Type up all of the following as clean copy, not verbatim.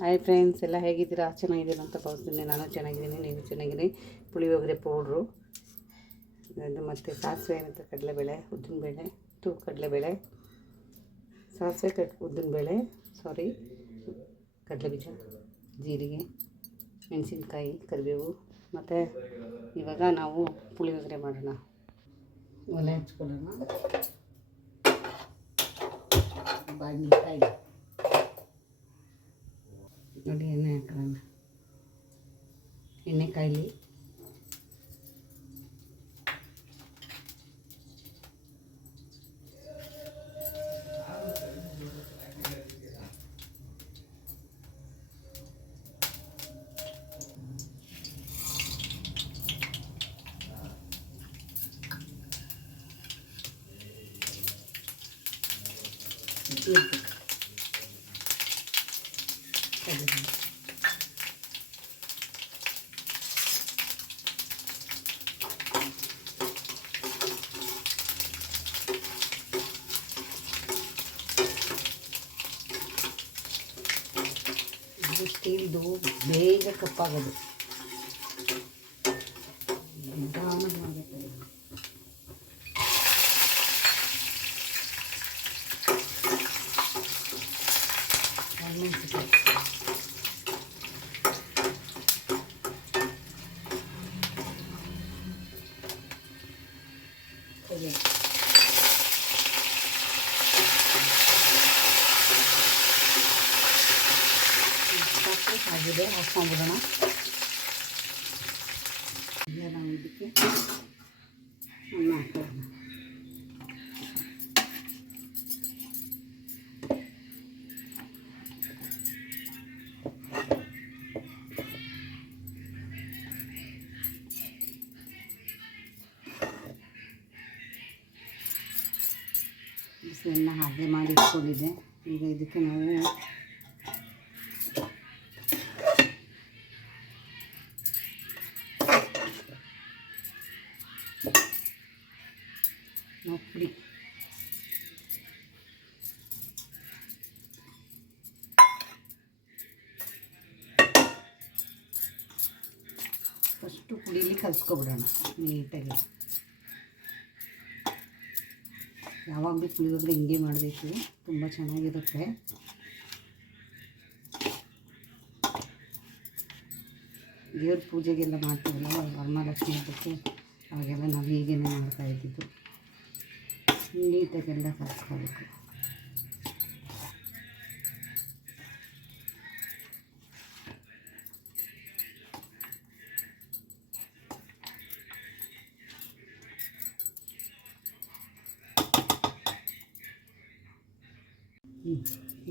Hi friends, ಎಲ್ಲ ಹೇಗಿದ್ದೀರಾ? ಚೆನ್ನಾಗಿದ್ದೀರಾ ಅಂತ ಭಾವಿಸ್ತೀನಿ. ನಾನು ಚೆನ್ನಾಗಿದ್ದೀನಿ, ನೀವು ಚೆನ್ನಾಗಿದ್ದೀನಿ. ಪುಳಿಯೋಗರೆ ಪೌಡ್ರು ಅದು ಮತ್ತು ಸಾಸಿವೆ ಮತ್ತು ಕಡಲೆಬೇಳೆ, ಉದ್ದಿನಬೇಳೆ, ಕಡಲೆಬೇಳೆ, ಸಾಸಿವೆ ಉದ್ದಿನಬೇಳೆ, ಕಡಲೆಬೀಜ, ಜೀರಿಗೆ, ಮೆಣಸಿನ್ಕಾಯಿ, ಕರಿಬೇವು. ಮತ್ತು ಇವಾಗ ನಾವು ಪುಳಿಯೋಗರೆ ಮಾಡೋಣ. ಒಲೆ ಹಚ್ಕೊಳ್ಳೋಣ. ಬಾಣಲೆಕಾಯಿ ನೋಡಿ, ಎಣ್ಣೆ ಹಾಕೋಣ. ಎಣ್ಣೆ ಕಾಯಿಲಿ. ಸ್ಟೀಲ್ದು ಬೇಗ ಕಪ್ಪಾಗೋದು, ನಿಧಾನಕ್ಕೆ ಮಾಡಬೇಕಾಗಿದೆ. ಆಗಿದೆ, ಆಫ್ ಮಾಡಿಬಿಡೋಣ. ಈಗ ನಾವು ಇದಕ್ಕೆ ಅನ್ನ ಹಾಕೋಣ. ಬಿಸಿಲನ್ನ ಹಾಗೆ ಮಾಡಿ ಇಟ್ಕೊಂಡಿದ್ದೆ. ಈಗ ಇದಕ್ಕೆ ನಾವು ಪುಡಿ ಫಸ್ಟು ಪುಡೀಲಿ ಕಲಿಸ್ಕೊಬಿಡೋಣ ನೀಟಾಗಿ. ಯಾವಾಗಲೂ ಪುಳಿಯೋಗರೆ ಹಿಂಗೆ ಮಾಡಬೇಕು, ತುಂಬ ಚೆನ್ನಾಗಿರುತ್ತೆ. ದೇವ್ರ ಪೂಜೆಗೆಲ್ಲ ಮಾಡ್ತೀವಲ್ಲ, ವರಮಹಾಲಕ್ಷ್ಮಿ ಹಬ್ಬಕ್ಕೆ, ಅವಾಗೆಲ್ಲ ನಾವು ಹೀಗೇನೆ ಮಾಡ್ತಾಯಿದ್ದಿದ್ದು. ನೀಟಾಗೆಲ್ಲ ಕಲಿಸ್ಕೋಬೇಕು.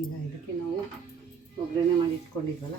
ಈಗ ಇದಕ್ಕೆ ನಾವು ಒಗ್ಗರಣೆ ಮಾಡಿ ಇಟ್ಕೊಂಡಿದ್ವಲ್ಲ,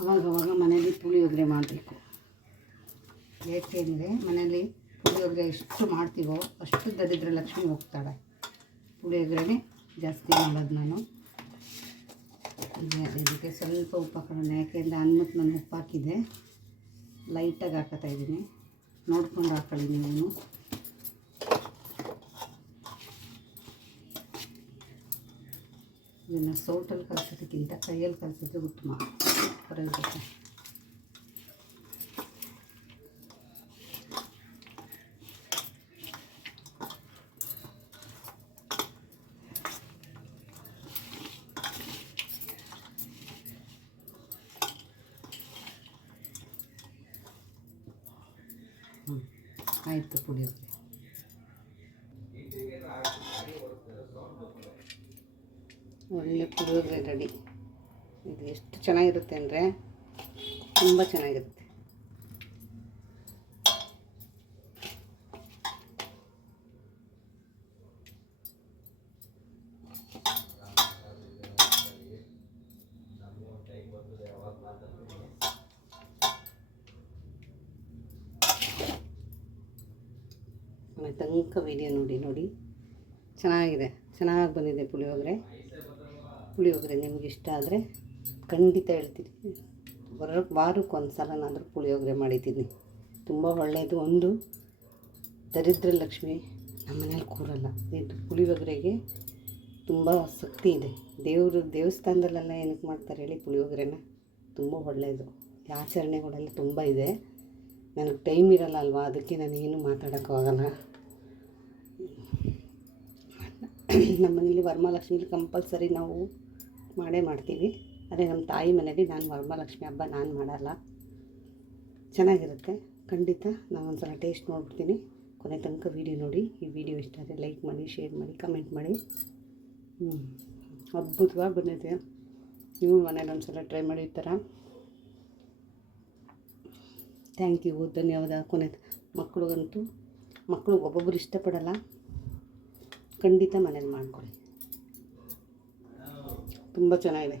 ಅವಾಗವಾಗ ಮನೇಲಿ ಪುಳಿಯೋಗರೆ ಮಾಡಬೇಕು. ಏಕೆಂದರೆ ಮನೇಲಿ ಪುಳಿಯೋಗರೆ ಎಷ್ಟು ಮಾಡ್ತೀವೋ ಅಷ್ಟು ದರಿದ್ರ ಲಕ್ಷ್ಮಿ ಹೋಗ್ತಾಳೆ. ಪುಳಿಯೋಗರೆ ಜಾಸ್ತಿ ಮಾಡೋದು ನಾನು. ಇದಕ್ಕೆ ಸ್ವಲ್ಪ ಉಪ್ಪು ಹಾಕೋಣ, ಯಾಕೆಂದರೆ ಅನ್ನಕ್ಕೆ ನಾನು ಉಪ್ಪು ಹಾಕಿದ್ದೆ, ಲೈಟಾಗಿ ಹಾಕೋತಾ ಇದ್ದೀನಿ. ನೋಡ್ಕೊಂಡು ಹಾಕೊಳ್ಳಿ ನೀವು. ಇದನ್ನು ಸೌಟಲ್ಲಿ ಕಲಿಸೋದಕ್ಕಿಂತ ಕೈಯಲ್ಲಿ ಕಲಿಸಿದ್ರೆ ಉತ್ತಮ ಬರೋದಕ್ಕೆ. ಆಯಿತು ಪುಳಿಯೋಗರೆ. ಒಳ್ಳೆ ಪುಳಿಯೋಗರೆ ರೆಡಿ. ಇದು ಎಷ್ಟು ಚೆನ್ನಾಗಿರುತ್ತೆ ಅಂದರೆ ತುಂಬ ಚೆನ್ನಾಗಿರುತ್ತೆ. ಮನೆ ತನಕ ವೀಡಿಯೋ ನೋಡಿ ಚೆನ್ನಾಗಿದೆ, ಚೆನ್ನಾಗಿ ಬಂದಿದೆ ಪುಳಿಯೋಗರೆ. ನಿಮ್ಗೆ ಇಷ್ಟ ಆದರೆ ಖಂಡಿತ ಹೇಳ್ತೀನಿ, ವಾರಕ್ಕೆ ಒಂದು ಸಲನಾದರೂ ಪುಳಿಯೋಗರೆ ಮಾಡಿದ್ದೀನಿ. ತುಂಬ ಒಳ್ಳೆಯದು. ಒಂದು ದರಿದ್ರ ಲಕ್ಷ್ಮಿ ನಮ್ಮ ಮನೇಲಿ ಕೂರಲ್ಲ. ಇದು ಪುಳಿಯೋಗರೆಗೆ ತುಂಬ ಶಕ್ತಿ ಇದೆ. ದೇವಸ್ಥಾನದಲ್ಲೆಲ್ಲ ಏನಕ್ಕೆ ಮಾಡ್ತಾರೆ ಹೇಳಿ ಪುಳಿಯೋಗರೆನ? ತುಂಬ ಒಳ್ಳೆಯದು. ಆಚರಣೆಗಳೆಲ್ಲ ತುಂಬ ಇದೆ. ನನಗೆ ಟೈಮ್ ಇರಲ್ಲ ಅಲ್ವಾ, ಅದಕ್ಕೆ ನಾನು ಏನು ಮಾತಾಡೋಕ್ಕಾಗಲ್ಲ. ನಮ್ಮ ಮನೇಲಿ ವರಮಹಾಲಕ್ಷ್ಮೀಲಿ ಕಂಪಲ್ಸರಿ ನಾವು ಮಾಡೇ ಮಾಡ್ತೀವಿ. ಅದೇ ನಮ್ಮ ತಾಯಿ ಮನೇಲಿ ನಾನು ವರಮಹಾಲಕ್ಷ್ಮಿ ಹಬ್ಬ ನಾನು ಮಾಡಲ್ಲ. ಚೆನ್ನಾಗಿರುತ್ತೆ ಖಂಡಿತ. ನಾನು ಒಂದು ಸಲ ಟೇಸ್ಟ್ ನೋಡ್ಬಿಡ್ತೀನಿ. ಕೊನೆ ತನಕ ವೀಡಿಯೋ ನೋಡಿ. ಈ ವಿಡಿಯೋ ಇಷ್ಟ ಆದರೆ ಲೈಕ್ ಮಾಡಿ, ಶೇರ್ ಮಾಡಿ, ಕಮೆಂಟ್ ಮಾಡಿ. ಅದ್ಭುತವಾಗಿ ಬಂದಿದೆ. ನೀವು ಮನೇಲಿ ಒಂದು ಸಲ ಟ್ರೈ ಮಾಡಿ ಈ ಥರ. ಥ್ಯಾಂಕ್ ಯು, ಧನ್ಯವಾದ. ಮಕ್ಕಳು ಒಬ್ಬೊಬ್ಬರು ಇಷ್ಟಪಡಲ್ಲ. ಖಂಡಿತ ಮನೇಲಿ ಮಾಡ್ಕೊಳ್ಳಿ, ತುಂಬ ಚೆನ್ನಾಗಿದೆ.